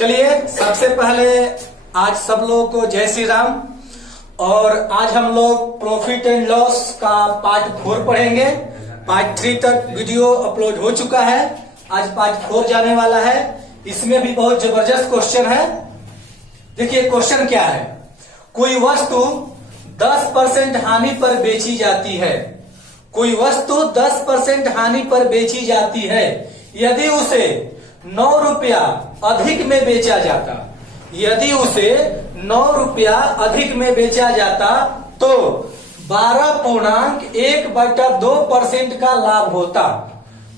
चलिए सबसे पहले आज सब लोगों को जय श्री राम। और आज हम लोग प्रॉफिट एंड लॉस का पार्ट 4 पढ़ेंगे। पार्ट 3 तक वीडियो अपलोड हो चुका है, आज पार्ट 4 जाने वाला है। इसमें भी बहुत जबरदस्त क्वेश्चन है। देखिए क्वेश्चन क्या है। कोई वस्तु 10% हानि पर बेची जाती है। कोई वस्तु 10% हानि पर बेची जाती है। यदि उसे 9 रुपया अधिक में बेचा जाता, यदि उसे 9 रुपया अधिक में बेचा जाता तो 12.1/2% का लाभ होता।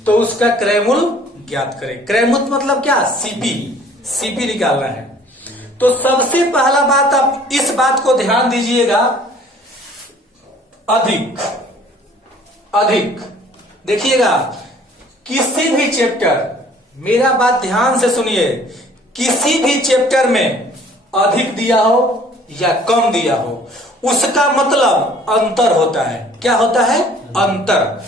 तो उसका क्रय मूल्य ज्ञात करें। क्रय मूल्य मतलब क्या? सीपी निकालना है। तो सबसे पहला बात, आप इस बात को ध्यान दीजिएगा। अधिक देखिएगा, किसी भी चैप्टर, मेरा बात ध्यान से सुनिए, किसी भी चैप्टर में अधिक दिया हो या कम दिया हो, उसका मतलब अंतर होता है। क्या होता है? अंतर।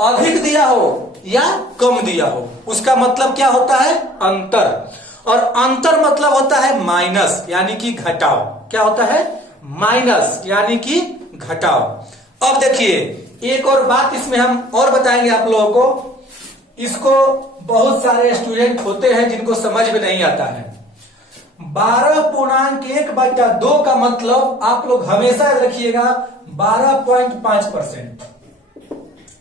अधिक दिया हो या कम दिया हो, उसका मतलब क्या होता है? अंतर। और अंतर मतलब होता है माइनस, यानी कि घटाव। क्या होता है? माइनस यानी कि घटाव। अब देखिए एक और बात इसमें हम और बताएंगे आप लोगों को। इसको बहुत सारे स्टूडेंट होते हैं जिनको समझ में नहीं आता है। 12.1/2 का मतलब आप लोग हमेशा रखिएगा 12.5%।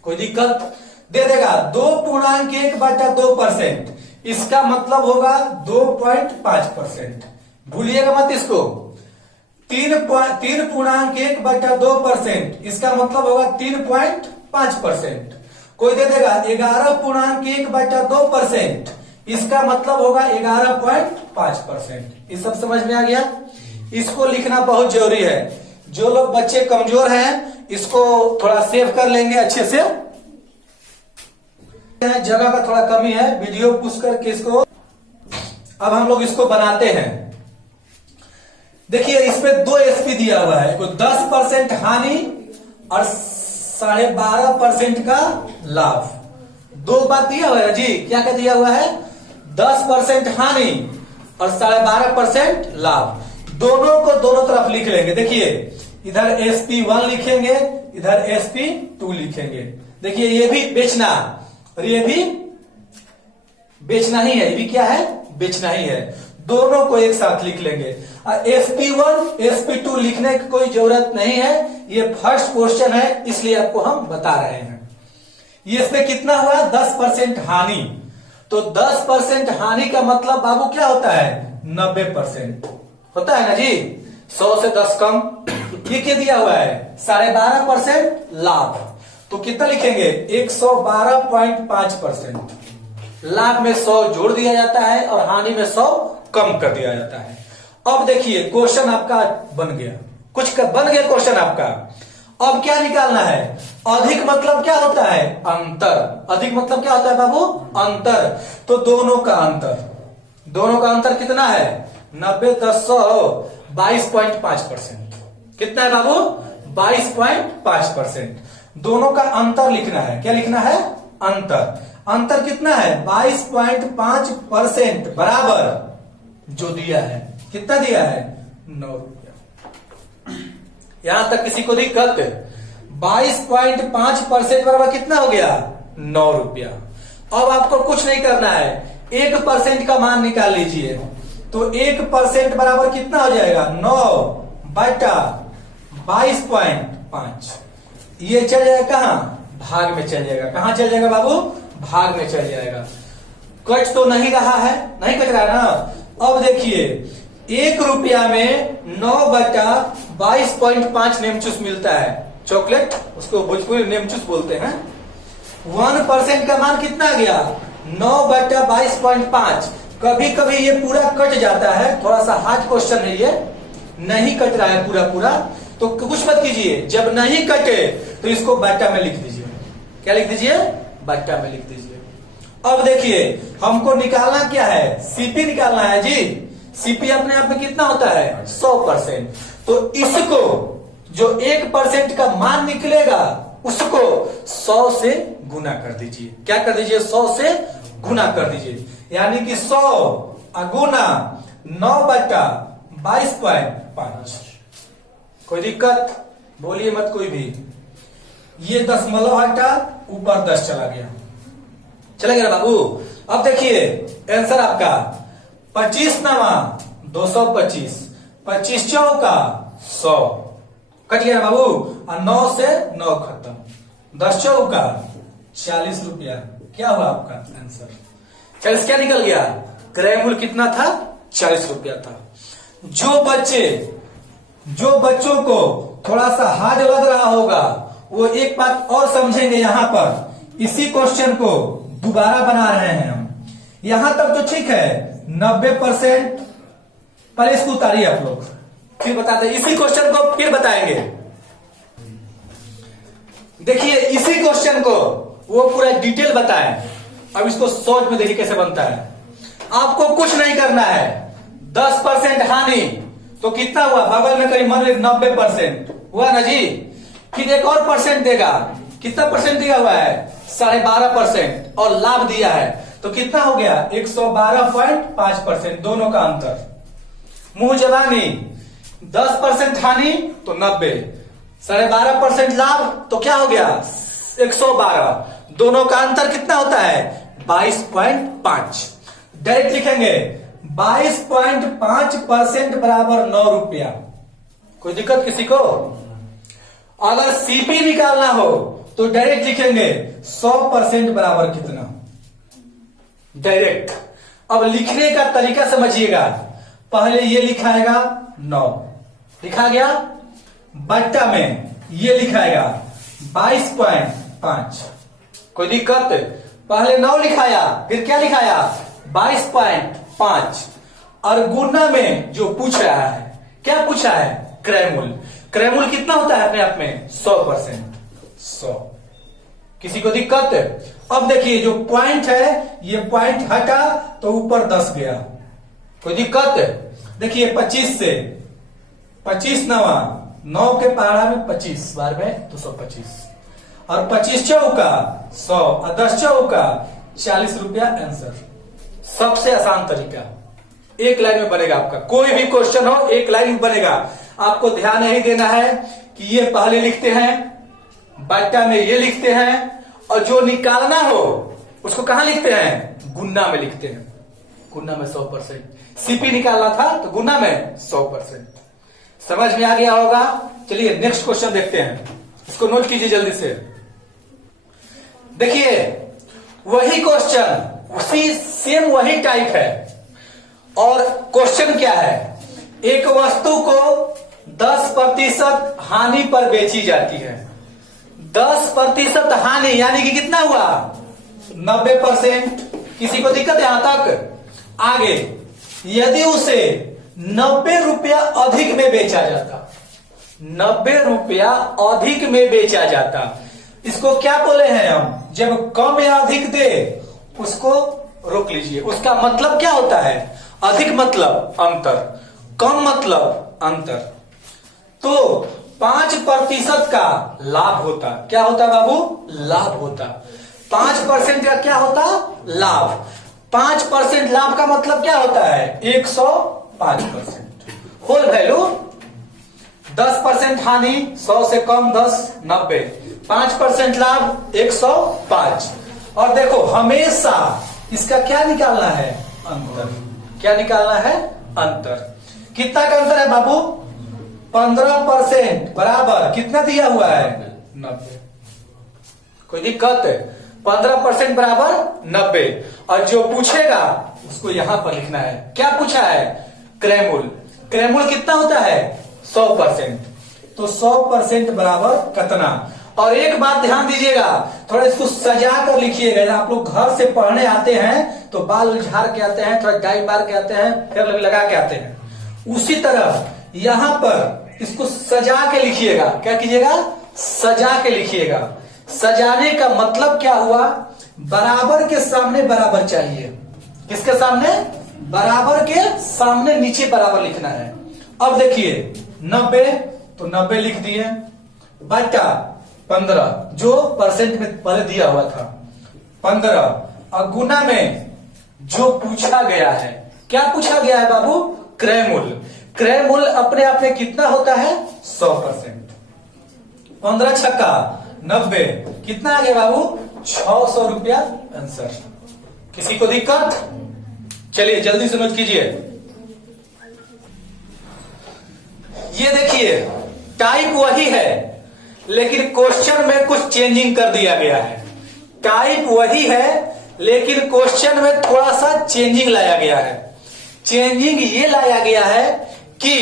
कोई दिक्कत दे देगा 2.1/2%, इसका मतलब होगा 2.5%। भूलिएगा मत इसको। 3.1/2%, इसका मतलब होगा 3.5%। कोई दे देगा 11.1/2%, इसका मतलब होगा 11.5%। ये सब समझ में आ गया। इसको लिखना बहुत जरूरी है। जो लोग बच्चे कमजोर हैं इसको थोड़ा सेव कर लेंगे अच्छे से। जगह का थोड़ा कमी है, वीडियो पुश करके इसको अब हम लोग इसको बनाते हैं। देखिए इसमें 2 एसपी दिया हुआ है, 10% हानि और 12.5% का लाभ। 2 बात दिया हुआ है जी। क्या क्या दिया हुआ है? 10% हानि और 12.5% लाभ। दोनों को दोनों तरफ लिख लेंगे। देखिए इधर SP1 लिखेंगे, इधर SP2 लिखेंगे। देखिए ये भी बेचना और ये भी बेचना ही है। ये भी क्या है? बेचना ही है। दोनों को एक साथ लिख लेंगे। SP1 SP2 लिखने की कोई जरूरत नहीं है, ये फर्स्ट क्वेश्चन है इसलिए आपको हम बता रहे हैं। ये इसमें कितना हुआ? 10% हानि। तो 10% हानि का मतलब बाबू क्या होता है? 90% होता है ना जी। 100 से 10 कम। ये क्या दिया हुआ है? 12.5% लाभ। तो कितना लिखेंगे? 112.5%। लाभ में 100 जोड़ दिया जाता है और हानि में 100 कम कर दिया जाता है। अब देखिए क्वेश्चन आपका बन गया, बन गया क्वेश्चन आपका। अब क्या निकालना है? अधिक मतलब क्या होता है? अंतर। अधिक मतलब क्या होता है बाबू? अंतर। तो दोनों का अंतर कितना है? 90 10 100 22.5%। कितना है बाबू? 22.5%। दोनों का अंतर लिखना है। क्या लिखना है? अंतर कितना है? 22.5% बराबर जो दिया है। कितना दिया है? 9 रुपया। यहां तक किसी को दिक्कत? 22.5% बराबर कितना हो गया? 9 रुपया। अब आपको कुछ नहीं करना है, 1% का मान निकाल लीजिए। तो 1% बराबर कितना हो जाएगा? 9/22.5। ये चल जाएगा कहां? भाग में चल जाएगा। कहां चल जाएगा बाबू? भाग में चल जाएगा। कट तो नहीं रहा है, नहीं कट रहा ना। अब देखिए 1 रुपया में 9/22.5 नेमचूस मिलता है। चॉकलेट, उसको भोजपुरी नेमचूस बोलते हैं। 1% का मान कितना आ गया? 9/22.5। कभी कभी ये पूरा कट जाता है, थोड़ा सा हार्ड क्वेश्चन है ये, नहीं कट रहा है पूरा। तो कुछ मत कीजिए, जब नहीं कटे तो इसको बाटा में लिख दीजिए। क्या लिख दीजिए? बाटा में लिख दीजिए। अब देखिए हमको निकालना क्या है? सीपी निकालना है जी। सीपी अपने आप में कितना होता है? 100%। तो इसको जो 1% का मान निकलेगा उसको 100 से गुना कर दीजिए। क्या कर दीजिए? 100 से गुना कर दीजिए। यानी कि 100 गुना 9/22.5। कोई दिक्कत बोलिए मत कोई भी। ये दशमलव हटा, ऊपर 10 चला गया, चला गया ना बाबू। अब देखिए आंसर आपका 25 नवा 225, 25 चौका 100, कट गया ना बाबू। और 9 से 9 खत्म, 10 चौका 40 रुपया। क्या हुआ आपका आंसर? 40 क्या निकल गया? क्रय मूल्य कितना था? 40 रुपया था। जो बच्चों को थोड़ा सा हार्ड लग रहा होगा वो एक बात और समझेंगे। यहां पर इसी क्वेश्चन को दोबारा बना रहे हैं हम। यहां तक तो ठीक है, 90%। पहले इसको उतारिए आप लोग, फिर बताते हैं। इसी क्वेश्चन को फिर बताएंगे। देखिए इसी क्वेश्चन को वो पूरा डिटेल बताएं। अब इसको सोच में देखिए कैसे बनता है। आपको कुछ नहीं करना है। 10% हानि तो कितना हुआ? बगल में कहीं मान लीजिए 90% हुआ ना जी। फिर एक और परसेंट देगा, कितना परसेंट दिया हुआ है? 12.5%। और लाभ दिया है तो कितना हो गया? 112.5%। दोनों का अंतर। मुंह जबानी 10% हानि तो 90, 12.5% लाभ तो क्या हो गया? 112। दोनों का अंतर कितना होता है? 22.5। डायरेक्ट लिखेंगे 22.5% बराबर 9 रुपया। कोई दिक्कत किसी को? अगर सीपी निकालना हो तो डायरेक्ट लिखेंगे 100% बराबर कितना, डायरेक्ट। अब लिखने का तरीका समझिएगा। पहले ये लिखाएगा 9, लिखा गया, बट्टा में ये लिखाएगा 22.5। कोई दिक्कत? पहले 9 लिखाया, फिर क्या लिखाया? 22.5। और गुना में जो पूछ रहा है, क्या पूछा है? क्रय मूल्य। क्रय मूल्य कितना होता है अपने आप में? 100%। 100। किसी को दिक्कत? अब देखिए जो पॉइंट है, ये पॉइंट हटा तो ऊपर 10 गया। कोई दिक्कत? देखिए 25 से 25 नवा 9 के पहाड़ा में 25 बार में 225, और 25 चौका 100, और 10 चौका 40 रुपया। आंसर सबसे आसान तरीका, एक लाइन में बनेगा आपका। कोई भी क्वेश्चन हो एक लाइन में बनेगा। आपको ध्यान यही देना है कि ये पहले लिखते हैं, बट्टा में ये लिखते हैं, और जो निकालना हो उसको कहां लिखते हैं? गुना में लिखते हैं। गुना में 100%। सीपी निकालना था तो गुना में 100%। समझ में आ गया होगा। चलिए नेक्स्ट क्वेश्चन देखते हैं, इसको नोट कीजिए जल्दी से। देखिए वही क्वेश्चन, उसी सेम वही टाइप है। और क्वेश्चन क्या है? एक वस्तु को 10% हानि पर बेची जाती है। 10% हानि यानी कि कितना हुआ? 90%। किसी को दिक्कत है यहां तक? आगे यदि उसे 90 रुपया अधिक में बेचा जाता, 90 रुपया अधिक में बेचा जाता, इसको क्या बोले हैं हम? जब कम या अधिक दे उसको रोक लीजिए। उसका मतलब क्या होता है? अधिक मतलब अंतर, कम मतलब अंतर। तो 5% का लाभ होता। क्या होता बाबू? लाभ होता। 5% का क्या होता? लाभ। 5% लाभ का मतलब क्या होता है? 105%। होल वैल्यू 10% हानि, 100 से कम 10, 90, 5% लाभ 105। और देखो हमेशा इसका क्या निकालना है? अंतर। क्या निकालना है? अंतर। कितना का अंतर है बाबू? 15% बराबर कितना दिया हुआ है? 90। कोई दिक्कत? 15% बराबर 90। और जो पूछेगा उसको यहां पर लिखना है। क्या पूछा है? क्रय मूल्य। क्रय मूल्य कितना होता है? 100%। तो 100% बराबर कितना? और एक बात ध्यान दीजिएगा, थोड़ा इसको सजा कर लिखिएगा। आप लोग घर से पढ़ने आते हैं तो बाल झाड़ के आते हैं, थोड़ा डाई मार के आते हैं, फिर लगा के आते हैं। उसी तरह यहां पर इसको सजा के लिखिएगा। क्या कीजिएगा? सजा के लिखिएगा। सजाने का मतलब क्या हुआ? बराबर के सामने बराबर चाहिए। किसके सामने? बराबर के सामने नीचे बराबर लिखना है। अब देखिए 90 तो 90 लिख दिए, बटा 15 जो परसेंट में पहले दिया हुआ था 15, और गुना में जो पूछा गया है। क्या पूछा गया है बाबू? क्रय मूल्य। क्रय मूल्य अपने आप में कितना होता है? 100%। 15 छक्का 90, कितना आ गया बाबू? 600 रुपया आंसर। किसी को दिक्कत? चलिए जल्दी से नोट कीजिए। ये देखिए टाइप वही है लेकिन क्वेश्चन में कुछ चेंजिंग कर दिया गया है। टाइप वही है लेकिन क्वेश्चन में थोड़ा सा चेंजिंग लाया गया है। चेंजिंग ये लाया गया है कि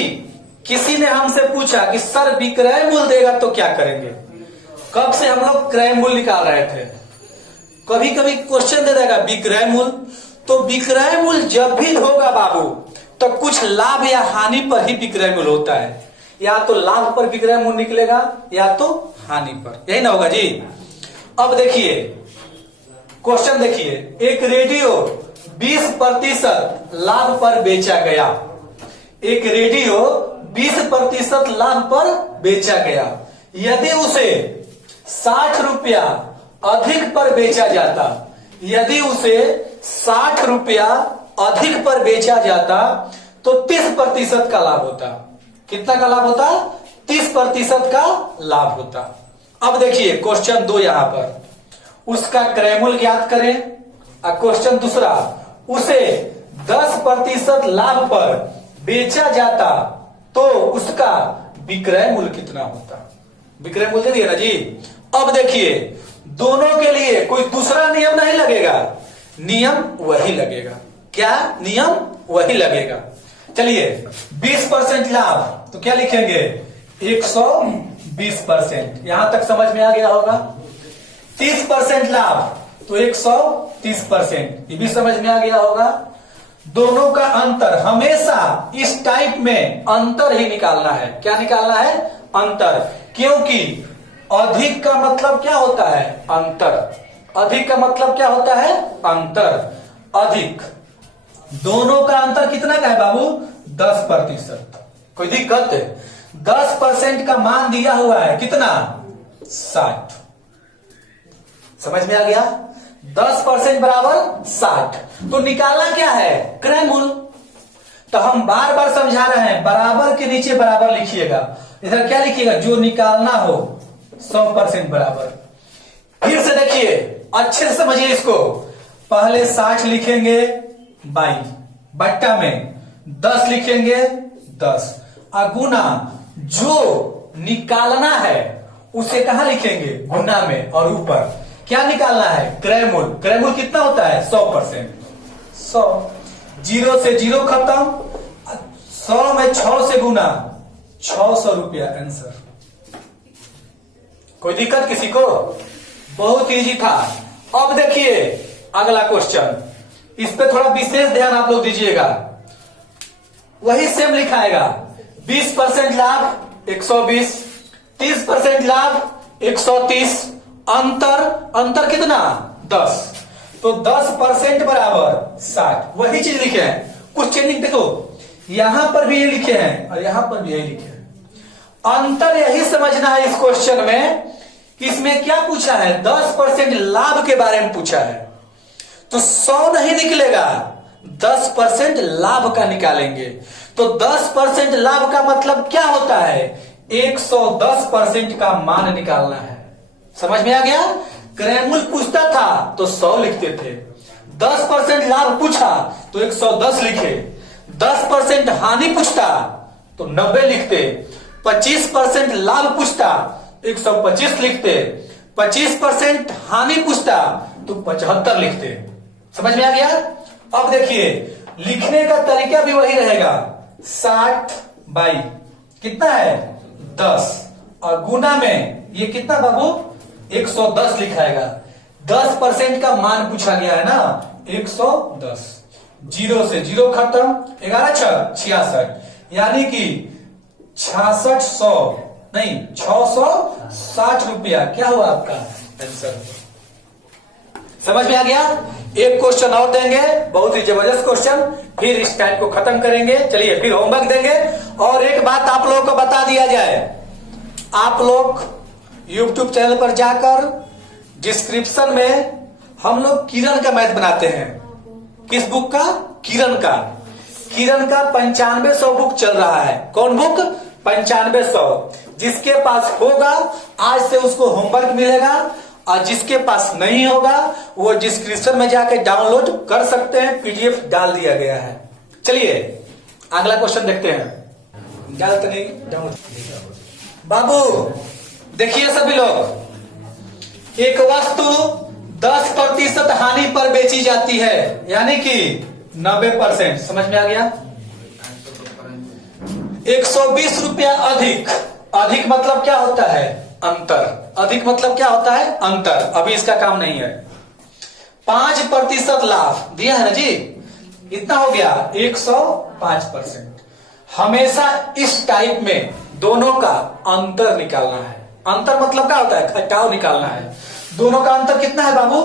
किसी ने हमसे पूछा कि सर विक्रय मूल्य देगा तो क्या करेंगे। कब से हम लोग क्रय मूल्य निकाल रहे थे, कभी कभी क्वेश्चन दे देगा विक्रय मूल्य, तो विक्रय मूल्य जब भी होगा बाबू तो कुछ लाभ या हानि पर ही विक्रय मूल्य होता है। या तो लाभ पर विक्रय मूल्य निकलेगा या तो हानि पर, यही ना होगा जी। अब देखिए क्वेश्चन देखिए, एक रेडियो 20% लाभ पर बेचा गया। एक रेडियो 20% लाभ पर बेचा गया। यदि उसे 60 रुपया अधिक पर बेचा जाता, यदि उसे 60 रुपया अधिक पर बेचा जाता तो 30% का लाभ होता। कितना का लाभ होता? 30% का लाभ होता। अब देखिए क्वेश्चन 2 यहां पर, उसका क्रय मूल्य ज्ञात करें। क्वेश्चन दूसरा, उसे 10% लाभ पर बेचा जाता तो उसका विक्रय मूल्य कितना होता? विक्रय मूल्य दिया ना जी। अब देखिए दोनों के लिए कोई दूसरा नियम नहीं लगेगा, नियम वही लगेगा। क्या नियम? वही लगेगा। चलिए 20% लाभ तो क्या लिखेंगे? 120%। यहां तक समझ में आ गया होगा। 30% लाभ तो 130%, ये भी समझ में आ गया होगा। दोनों का अंतर, हमेशा इस टाइप में अंतर ही निकालना है। क्या निकालना है? अंतर। क्योंकि अधिक का मतलब क्या होता है? अंतर। अधिक का मतलब क्या होता है? अंतर। अधिक। दोनों का अंतर कितना का है बाबू? 10%। कोई दिक्कत? 10% का मान दिया हुआ है कितना? 60। समझ में आ गया? 10% बराबर 60। तो निकालना क्या है? क्रय मूल्य। तो हम बार बार समझा रहे हैं, बराबर के नीचे बराबर लिखिएगा। इधर क्या लिखिएगा? जो निकालना हो 100% बराबर। फिर से देखिए अच्छे से समझिए इसको। पहले 60 लिखेंगे 22, बट्टा में 10 लिखेंगे 10, गुना जो निकालना है उसे कहां लिखेंगे? गुना में। और ऊपर क्या निकालना है? क्रय मूल्य। क्रय मूल्य कितना होता है? 100%। 100, 0 से 0 खत्म, 100 में 6 से गुना, 600 रुपया आंसर। कोई दिक्कत किसी को? बहुत इजी था। अब देखिए अगला क्वेश्चन, इस पे थोड़ा विशेष ध्यान आप लोग दीजिएगा। वही सेम लिखाएगा। 20% लाभ 120, 30% लाभ 130, अंतर कितना? 10। तो 10% बराबर 60। वही चीज लिखे हैं, कुछ चेंजिंग देखो, यहां पर भी ये लिखे हैं और यहां पर भी यही लिखे हैं। अंतर यही समझना है इस क्वेश्चन में कि इसमें क्या पूछा है? 10% लाभ के बारे में पूछा है। तो 100 नहीं निकलेगा, 10% लाभ का निकालेंगे। तो 10% लाभ का मतलब क्या होता है? 110% का मान निकालना है। समझ में आ गया? क्रय मूल्य पूछता था तो 100 लिखते थे, 10% लाभ पूछा तो 110 लिखे, 10% हानि पूछता तो 90 लिखते, 25% लाभ पूछता 125 लिखते, 25% हानि पूछता तो 75 लिखते। समझ में आ गया? अब देखिए लिखने का तरीका भी वही रहेगा। 60/, कितना है? 10, और गुना में ये कितना बाबू? 110 लिखाएगा। 10% का मान पूछा गया है ना, 110। 0 से 0 खत्म, 11 6 66, यानी कि 6600 नहीं 660 रुपया क्या हुआ आपका आंसर। समझ में आ गया? एक क्वेश्चन और देंगे, बहुत ही जबरदस्त क्वेश्चन, फिर इस टाइप को खत्म करेंगे। चलिए फिर होमवर्क देंगे। और एक बात आप लोगों को बता दिया जाए, आप लोग YouTube चैनल पर जाकर डिस्क्रिप्शन में हम लोग किरण का मैथ बनाते हैं। किस बुक का? किरण का। किरण का 9500 बुक चल रहा है। कौन बुक? 9500। जिसके पास होगा आज से उसको होमवर्क मिलेगा, और जिसके पास नहीं होगा वो डिस्क्रिप्शन में जाके डाउनलोड कर सकते हैं, पीडीएफ डाल दिया गया है। चलिए अगला क्वेश्चन देखते हैं। डालते नहीं डाउनलोड। बाबू देखिए सभी लोग, एक वस्तु 10% हानि पर बेची जाती है, यानी कि 90%। समझ में आ गया? 120 रुपया अधिक। अधिक मतलब क्या होता है? अंतर। अधिक मतलब क्या होता है? अंतर। अभी इसका काम नहीं है। 5% लाभ दिया है ना जी, इतना हो गया 105%। हमेशा इस टाइप में दोनों का अंतर निकालना है। अंतर मतलब क्या होता है? घटाव निकालना है। दोनों का अंतर कितना है बाबू?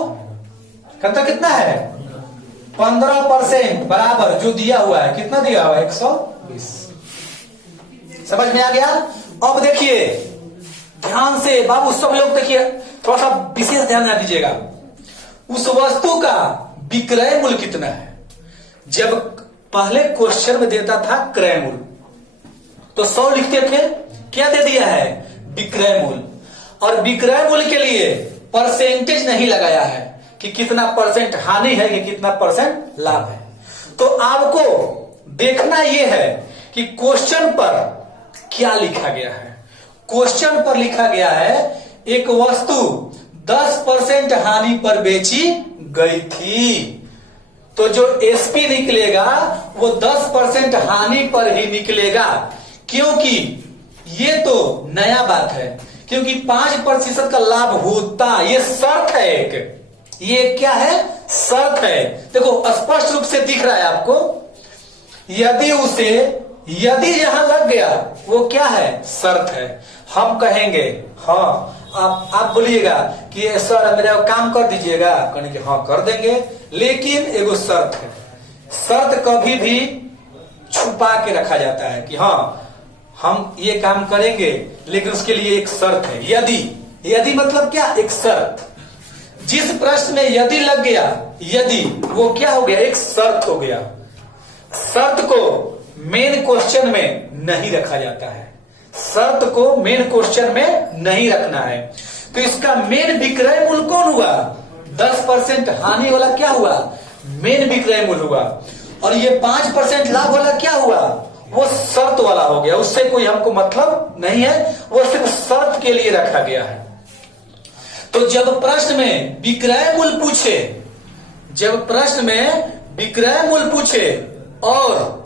अंतर कितना है? 15% बराबर जो दिया हुआ है, कितना दिया हुआ है? 120। समझ में आ गया? अब देखिए ध्यान से बाबू, सब लोग देखिए, थोड़ा सा विशेष ध्यान दीजिएगा। उस वस्तु का विक्रय मूल्य कितना है? जब पहले क्वेश्चन में देता था क्रय मूल्य, तो 100 लिखते थे। क्या दे दिया है? विक्रय मूल्य। और विक्रय मूल्य के लिए परसेंटेज नहीं लगाया है कि कितना परसेंट हानि है कि कितना परसेंट लाभ है। तो आपको देखना यह है कि क्वेश्चन पर क्या लिखा गया है। क्वेश्चन पर लिखा गया है एक वस्तु 10% हानि पर बेची गई थी, तो जो एसपी निकलेगा वो 10% हानि पर ही निकलेगा, क्योंकि ये तो नया बात है, क्योंकि 5% का लाभ होता, ये शर्त है एक। ये क्या है? शर्त है। देखो स्पष्ट रूप से दिख रहा है आपको। यदि यहां लग गया वो क्या है? शर्त है। हम कहेंगे हाँ, आप बोलिएगा कि सर मेरा काम कर दीजिएगा, कहेंगे हाँ कर देंगे, लेकिन एगो शर्त है। शर्त कभी भी छुपा के रखा जाता है कि हाँ हम ये काम करेंगे, लेकिन उसके लिए एक शर्त है। यदि मतलब क्या? एक शर्त। जिस प्रश्न में यदि लग गया, यदि वो क्या हो गया? एक शर्त हो गया। शर्त को मेन क्वेश्चन में नहीं रखा जाता है। शर्त को मेन क्वेश्चन में नहीं रखना है। तो इसका मेन विक्रय मूल्य कौन हुआ? 10% हानि वाला क्या हुआ? मेन विक्रय मूल्य हुआ। और ये 5% लाभ वाला क्या हुआ? वो शर्त वाला हो गया। उससे कोई हमको मतलब नहीं है, वो सिर्फ शर्त के लिए रखा गया है। तो जब प्रश्न में विक्रय मूल्य पूछे, और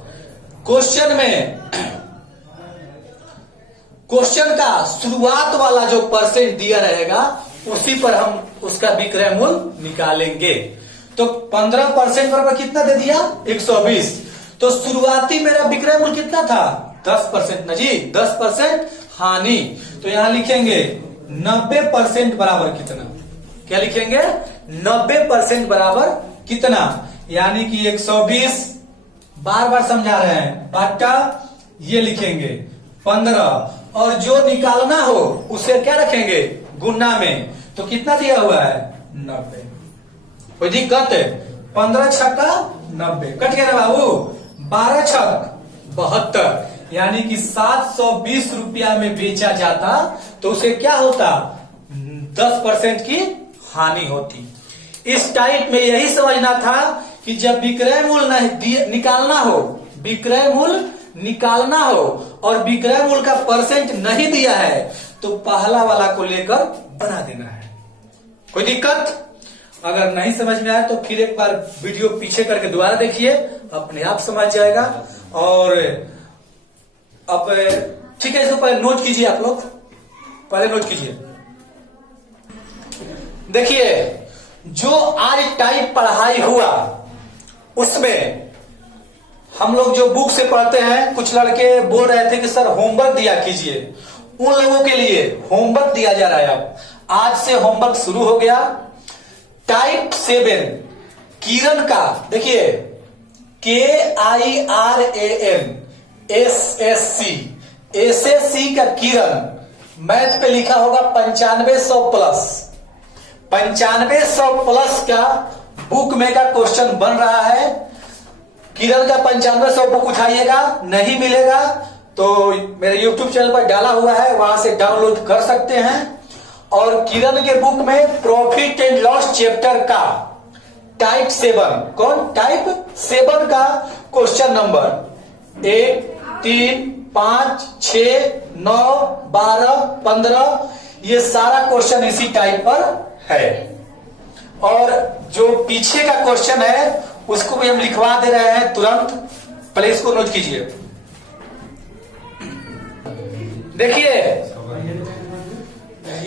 क्वेश्चन का शुरुआत वाला जो परसेंट दिया रहेगा उसी पर हम उसका विक्रय मूल्य निकालेंगे। तो 15% बराबर कितना दे दिया? 120। तो शुरुआती मेरा विक्रय मूल्य कितना था? 10% ना जी, 10% हानि। तो यहां लिखेंगे 90% बराबर कितना? क्या लिखेंगे? 90% बराबर कितना? यानी कि 120 बार समझा रहे हैं, बटा ये लिखेंगे 15, और जो निकालना हो उसे क्या रखेंगे? गुना में। तो कितना दिया हुआ है? 90। कोई दिक्कत है? 15 छक्का 90, कट गया ना बाबू? 12 छक्क 72, यानी कि 720 रुपया में बेचा जाता, तो उसे क्या होता? 10% की हानि होती। इस टाइप में यही समझना था कि जब विक्रय मूल्य निकालना हो और विक्रय मूल्य का परसेंट नहीं दिया है, तो पहला वाला को लेकर बना देना है। कोई दिक्कत? अगर नहीं समझ में आया तो फिर एक बार वीडियो पीछे करके दोबारा देखिए, अपने आप समझ जाएगा। और अब ठीक है, इसको पहले नोट कीजिए, आप लोग पहले नोट कीजिए। देखिए जो आज टाइप पढ़ाई हुआ उसमें हम लोग जो बुक से पढ़ते हैं, कुछ लड़के बोल रहे थे कि सर होमवर्क दिया कीजिए। उन लोगों के लिए होमवर्क दिया जा रहा है। अब आज से होमवर्क शुरू हो गया। टाइप 7 किरण का, देखिए KIRAN SSC का किरण, मैथ पे लिखा होगा 9500 प्लस। 9500 प्लस का बुक में का क्वेश्चन बन रहा है। किरण का 9500 बुक उठाइएगा, नहीं मिलेगा तो मेरे YouTube चैनल पर डाला हुआ है, वहां से डाउनलोड कर सकते हैं। और किरण के बुक में प्रॉफिट एंड लॉस चैप्टर का टाइप 7, कौन टाइप 7 का क्वेश्चन नंबर 1, 3, 5, 6, 9, 12, 15 ये सारा क्वेश्चन इसी टाइप पर है। और जो पीछे का क्वेश्चन है उसको भी हम लिखवा दे रहे हैं तुरंत, पहले इसको नोट कीजिए। देखिए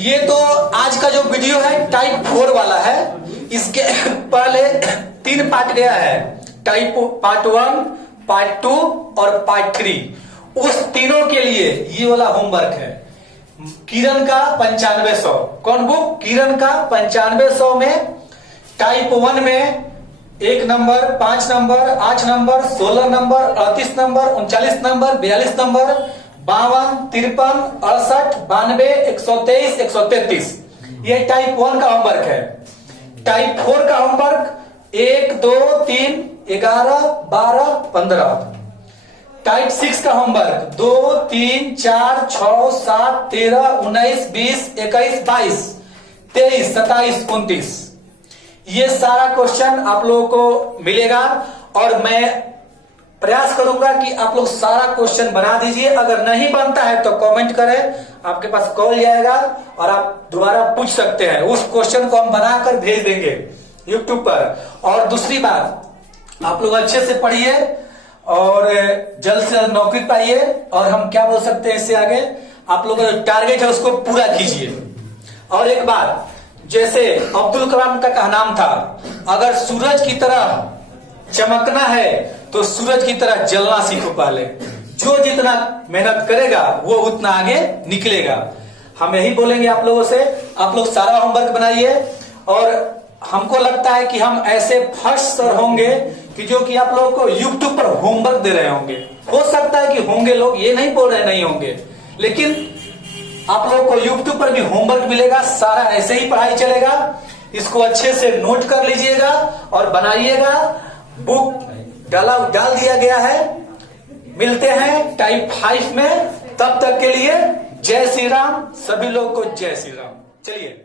ये तो आज का जो वीडियो है टाइप 4 वाला है। इसके पहले 3 पार्ट गया है, टाइप पार्ट 1, पार्ट 2 और पार्ट 3। उस तीनों के लिए ये वाला होमवर्क है। किरण का 9500, कौन बुक? किरण का 9500 में टाइप 1 में 1 number, 5 number, 8 number, 16 number, 38 number, 39 number, 42 number, 52, 53, 68, 92, 123, 133 ये टाइप 1 का होमवर्क है। टाइप 4 का होमवर्क 1, 2, 3, 11, 12, 15। टाइप 6 का होमवर्क 2, 3, 4, 6, 7, 13, 19, 20, 21, 22, 23, 27, 29 ये सारा क्वेश्चन आप लोगों को मिलेगा। और मैं प्रयास करूंगा कि आप लोग सारा क्वेश्चन बना दीजिए। अगर नहीं बनता है तो कमेंट करें, आपके पास कॉल जाएगा और आप दोबारा पूछ सकते हैं। उस क्वेश्चन को हम बनाकर भेज देंगे YouTube पर। और दूसरी बात, आप लोग अच्छे से पढ़िए और जल्द से जल्द नौकरी पाइए। और हम क्या बोल सकते हैं इससे आगे, आप लोगों का जो टारगेट है उसको पूरा कीजिए। और एक बात, जैसे अब्दुल कलाम का कहनाम था, अगर सूरज की तरह चमकना है तो सूरज की तरह जलना सीखो पहले। जो जितना मेहनत करेगा वो उतना आगे निकलेगा। हम यही बोलेंगे आप लोगों से, आप लोग सारा होमवर्क बनाइए। और हमको लगता है कि हम ऐसे फर्स्ट सर होंगे कि जो कि आप लोगों को YouTube पर होमवर्क दे रहे होंगे। हो सकता है कि होंगे लोग, ये नहीं बोल रहे नहीं होंगे, लेकिन आप लोगों को YouTube पर भी होमवर्क मिलेगा। सारा ऐसे ही पढ़ाई चलेगा। इसको अच्छे से नोट कर लीजिएगा और बनाइएगा। बुक डाल दिया गया है। मिलते हैं टाइप 5 में, तब तक के लिए जय श्री राम। सभी लोग को जय श्री राम। चलिए।